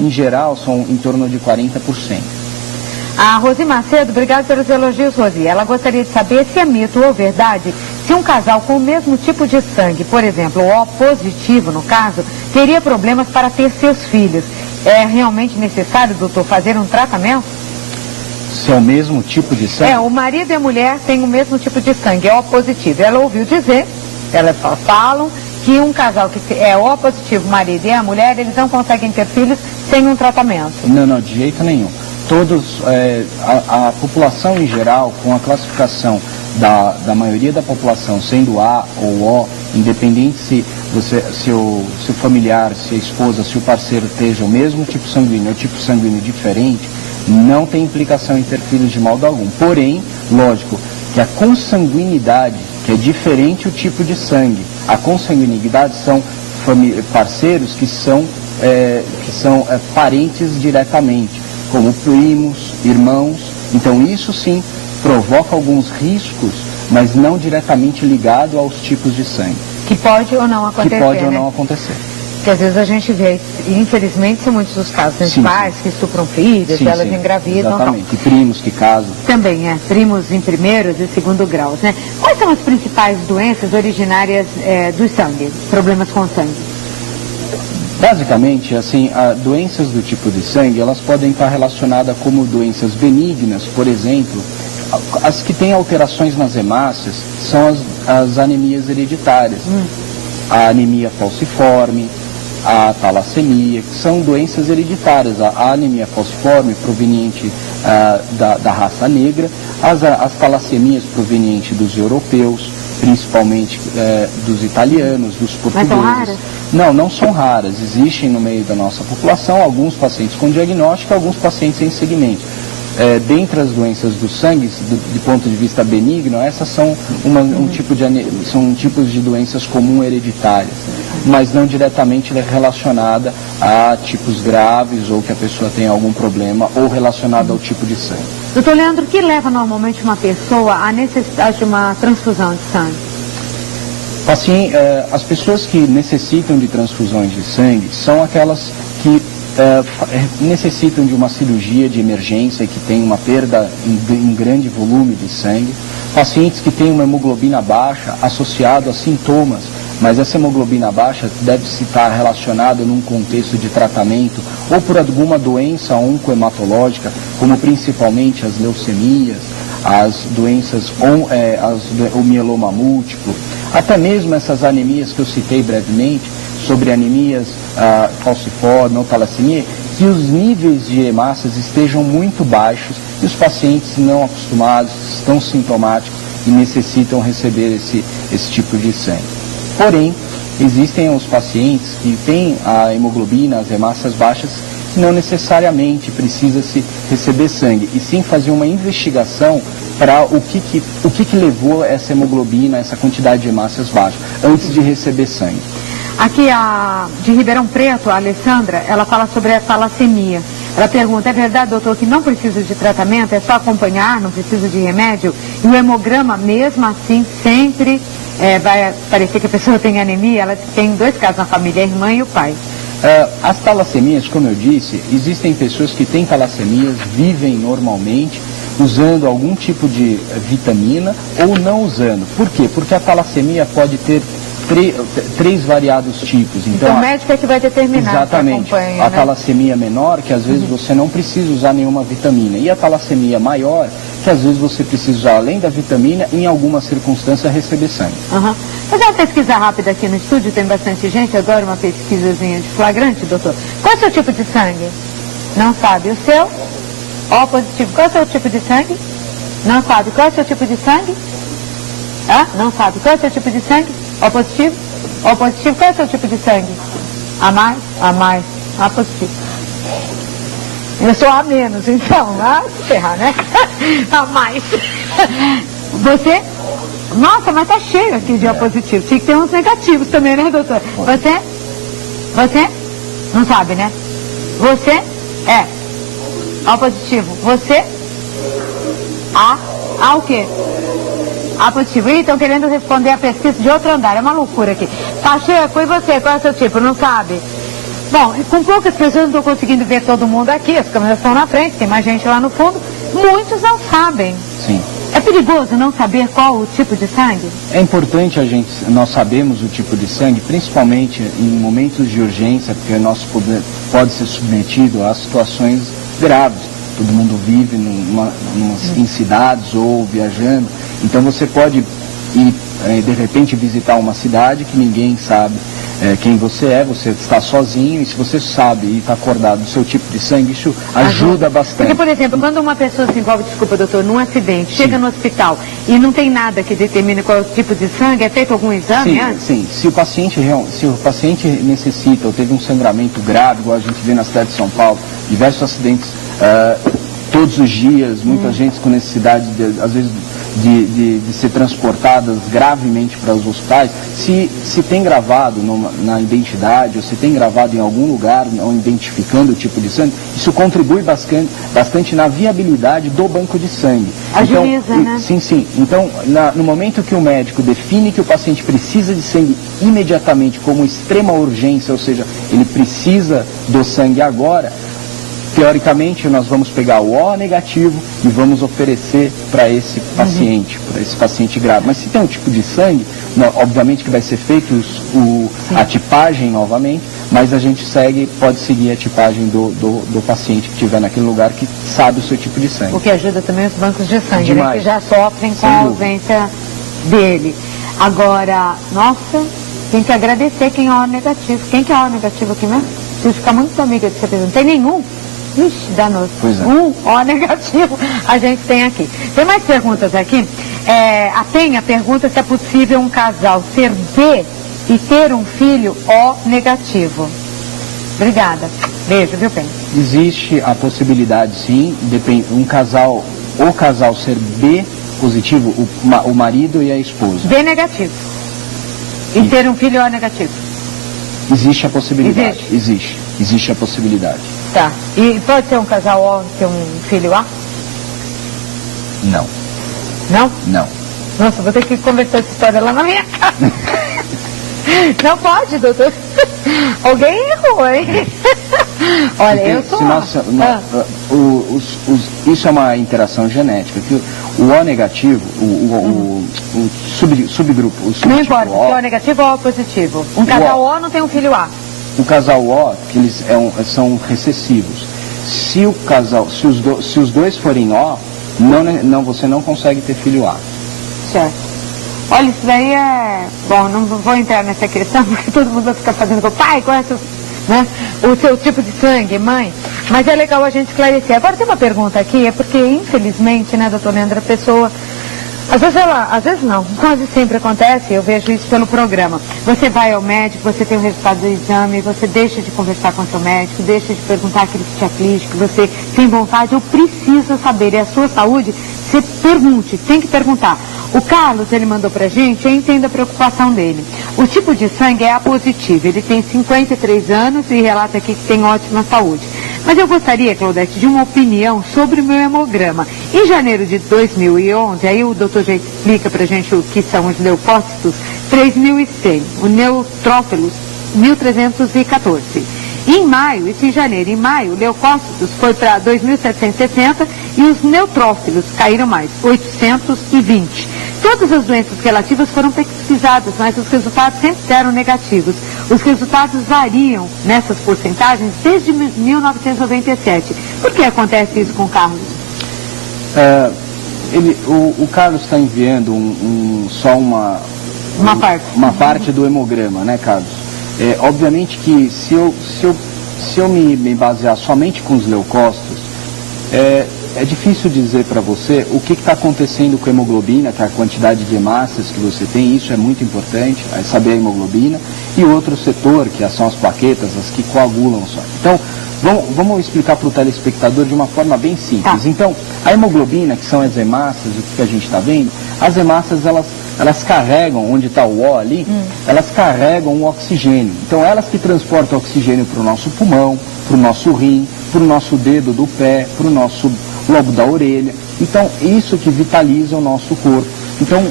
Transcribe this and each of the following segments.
Em geral, são em torno de 40%. A Rosi Macedo, obrigado pelos elogios, Rosi. Ela gostaria de saber se é mito ou verdade se um casal com o mesmo tipo de sangue, por exemplo, o O positivo, no caso, teria problemas para ter seus filhos. É realmente necessário, doutor, fazer um tratamento? Se é o mesmo tipo de sangue? O marido e a mulher têm o mesmo tipo de sangue, é O positivo. Ela ouviu dizer, elas só falam, que um casal que é O positivo, o marido e a mulher, eles não conseguem ter filhos sem um tratamento. Não, de jeito nenhum. A população em geral, com a classificação da maioria da população sendo A ou O, independente se o familiar, se a esposa, se o parceiro esteja o mesmo tipo sanguíneo ou tipo sanguíneo diferente, não tem implicação em ter filhos de modo algum. Porém, lógico, que a consanguinidade, que é diferente o tipo de sangue, a consanguinidade são parceiros que são parentes diretamente, como primos, irmãos. Então isso sim provoca alguns riscos, mas não diretamente ligado aos tipos de sangue. Que pode ou não acontecer, Que pode ou não acontecer. Porque às vezes a gente vê, e infelizmente são muitos os casos, de pais que estupram filhas, elas engravidam. Exatamente, e primos que casam. Também, primos em primeiros e segundo graus, né? Quais são as principais doenças originárias do sangue, problemas com sangue? Basicamente, assim, doenças do tipo de sangue, elas podem estar relacionadas como doenças benignas, por exemplo. As que têm alterações nas hemácias são as anemias hereditárias. A anemia falciforme, a talassemia, que são doenças hereditárias. A anemia falciforme proveniente da raça negra, as talassemias provenientes dos europeus, principalmente dos italianos, dos portugueses. Mas são raras? Não são raras. Existem no meio da nossa população alguns pacientes com diagnóstico, alguns pacientes em segmento. Dentre as doenças do sangue, do ponto de vista benigno, essas são são tipos de doenças comuns hereditárias, mas não diretamente relacionada a tipos graves ou que a pessoa tenha algum problema ou relacionada ao tipo de sangue. Doutor Leandro, o que leva normalmente uma pessoa à necessidade de uma transfusão de sangue? Assim, as pessoas que necessitam de transfusões de sangue são aquelas que necessitam de uma cirurgia de emergência que tem uma perda em grande volume de sangue, pacientes que têm uma hemoglobina baixa associado a sintomas, mas essa hemoglobina baixa deve estar relacionada num contexto de tratamento ou por alguma doença oncohematológica, como principalmente as leucemias, as doenças, o mieloma múltiplo, até mesmo essas anemias que eu citei brevemente, sobre anemias falciforme ou talassemia, que os níveis de hemácias estejam muito baixos e os pacientes não acostumados, estão sintomáticos e necessitam receber esse tipo de sangue. Porém, existem os pacientes que têm a hemoglobina, as hemácias baixas, que não necessariamente precisa-se receber sangue, e sim fazer uma investigação para o que levou essa hemoglobina, essa quantidade de hemácias baixas, antes de receber sangue. Aqui, de Ribeirão Preto, a Alessandra, ela fala sobre a talassemia. Ela pergunta, é verdade, doutor, que não precisa de tratamento, é só acompanhar, não precisa de remédio? E o hemograma, mesmo assim, sempre vai parecer que a pessoa tem anemia? Ela tem 2 casos na família, a irmã e o pai. As talassemias, como eu disse, existem pessoas que têm talassemias, vivem normalmente, usando algum tipo de vitamina ou não usando. Por quê? Porque a talassemia pode ter 3 variados tipos. Então o médico é que vai determinar. Exatamente. A talassemia menor, que às vezes você não precisa usar nenhuma vitamina. E a talassemia maior, que às vezes você precisa usar, além da vitamina, em alguma circunstância, receber sangue. Fazer uma pesquisa rápida aqui no estúdio, tem bastante gente, adoro uma pesquisazinha de flagrante, doutor. Qual é o seu tipo de sangue? Não sabe. O seu? O positivo. Qual é o seu tipo de sangue? Não sabe. Qual é o seu tipo de sangue? Não sabe. Qual é o seu tipo de sangue? O positivo? O positivo, qual é o seu tipo de sangue? A mais? A mais. A positivo. Eu sou A menos, então. Se ferrar, né? A mais. Você? Nossa, mas tá cheio aqui de O positivo. Tinha que ter uns negativos também, né, doutor? Você? Você? Não sabe, né? Você? O positivo. Você? A o quê? A positivo. Ih, estão querendo responder a pesquisa de outro andar. É uma loucura aqui. Pacheco, e você? Qual é o seu tipo? Não sabe? Bom, com poucas pessoas, não estou conseguindo ver todo mundo aqui, as câmeras estão na frente, tem mais gente lá no fundo, muitos não sabem. Sim. É perigoso não saber qual o tipo de sangue? É importante nós sabemos o tipo de sangue, principalmente em momentos de urgência, porque pode ser submetido a situações graves. Todo mundo vive em cidades ou viajando, então você pode ir, de repente, visitar uma cidade que ninguém sabe quem você está sozinho, e se você sabe e está acordado do seu tipo de sangue, isso ajuda bastante. Porque, por exemplo, quando uma pessoa se envolve, desculpa, doutor, num acidente, chega no hospital e não tem nada que determine qual é o tipo de sangue, é feito algum exame antes? Sim, se o paciente necessita ou teve um sangramento grave, igual a gente vê na cidade de São Paulo, diversos acidentes todos os dias, muita gente com necessidade, às vezes, de ser transportadas gravemente para os hospitais, se tem gravado na identidade, ou se tem gravado em algum lugar, não identificando o tipo de sangue, isso contribui bastante na viabilidade do banco de sangue. Agiliza, né? Sim. Então, no momento que o médico define que o paciente precisa de sangue imediatamente, como extrema urgência, ou seja, ele precisa do sangue agora, teoricamente, nós vamos pegar o O negativo e vamos oferecer para esse paciente, para esse paciente grave. Mas se tem um tipo de sangue, obviamente que vai ser feito a tipagem novamente, mas a gente pode seguir a tipagem do paciente que estiver naquele lugar que sabe o seu tipo de sangue. O que ajuda também os bancos de sangue, Demais. né, que já sofrem com a ausência dele. Agora, nossa, tem que agradecer quem é O negativo. Quem que é O negativo aqui mesmo? Preciso ficar muito amiga de você, não tem nenhum? Ixi, danou. Pois é. Um O negativo a gente tem aqui. Tem mais perguntas aqui. A Penha pergunta se é possível um casal ser B e ter um filho O negativo. Obrigada. Beijo, viu, Penha? Existe a possibilidade, sim, o casal ser B positivo, o marido e a esposa. B negativo. E ter um filho O negativo. Existe a possibilidade. Existe a possibilidade. Tá. E pode ser um casal O ter um filho A? Não. Não? Não. Nossa, vou ter que conversar essa história lá na minha casa. Não pode, doutor. Alguém errou, hein? Olha, eu sou isso é uma interação genética. Que o O negativo, o subgrupo, o subtipo não importa, O, se é O negativo ou O positivo. Um casal O não tem um filho A. O casal O, que eles são recessivos. Se os dois forem O, você não consegue ter filho A. Certo. Olha, isso daí é... Bom, não vou entrar nessa questão, porque todo mundo vai ficar fazendo com pai, qual é o seu tipo de sangue, mãe. Mas é legal a gente esclarecer. Agora tem uma pergunta aqui, é porque, infelizmente, né, doutor Leandro, a pessoa... Às vezes não, quase sempre acontece, eu vejo isso pelo programa. Você vai ao médico, você tem o resultado do exame, você deixa de conversar com o seu médico, deixa de perguntar aquele que te aflige, que você tem vontade, eu preciso saber, é a sua saúde, você pergunte, tem que perguntar. O Carlos, ele mandou pra gente, eu entendo a preocupação dele. O tipo de sangue é A positivo, ele tem 53 anos e relata aqui que tem ótima saúde. Mas eu gostaria, Claudete, de uma opinião sobre o meu hemograma. Em janeiro de 2011, aí o doutor já explica pra gente o que são os leucócitos, 3.100, o neutrófilos, 1.314. Em maio, isso em janeiro, em maio, o leucócitos foi para 2.760 e os neutrófilos caíram mais, 820. Todas as doenças relativas foram pesquisadas, mas os resultados sempre deram negativos. Os resultados variam nessas porcentagens desde 1997. Por que acontece isso com o Carlos? O Carlos está enviando só uma parte do hemograma, né, Carlos? Obviamente que se eu me basear somente com os leucócitos, é difícil dizer para você o que está acontecendo com a hemoglobina, que é a quantidade de hemácias que você tem, isso é muito importante, é saber a hemoglobina, e outro setor, que são as plaquetas, as que coagulam só. Então, vamos explicar para o telespectador de uma forma bem simples. Então, a hemoglobina, que são as hemácias, o que a gente está vendo, as hemácias, elas carregam, onde está o O ali, elas carregam o oxigênio. Então, elas que transportam o oxigênio para o nosso pulmão, para o nosso rim, para o nosso dedo do pé, para o nosso lobo da orelha. Então, isso que vitaliza o nosso corpo. Então,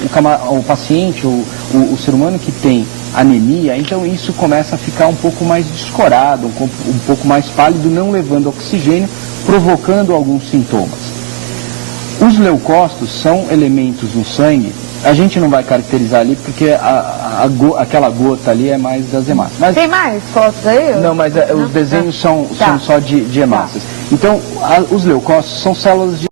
o paciente, o ser humano que tem anemia, então isso começa a ficar um pouco mais descorado, um pouco mais pálido, não levando oxigênio, provocando alguns sintomas. Os leucócitos são elementos no sangue, a gente não vai caracterizar ali porque aquela gota ali é mais das hemácias. Mas, tem mais fotos aí? não, mas os desenhos são só de hemácias. Então, os leucócitos são células de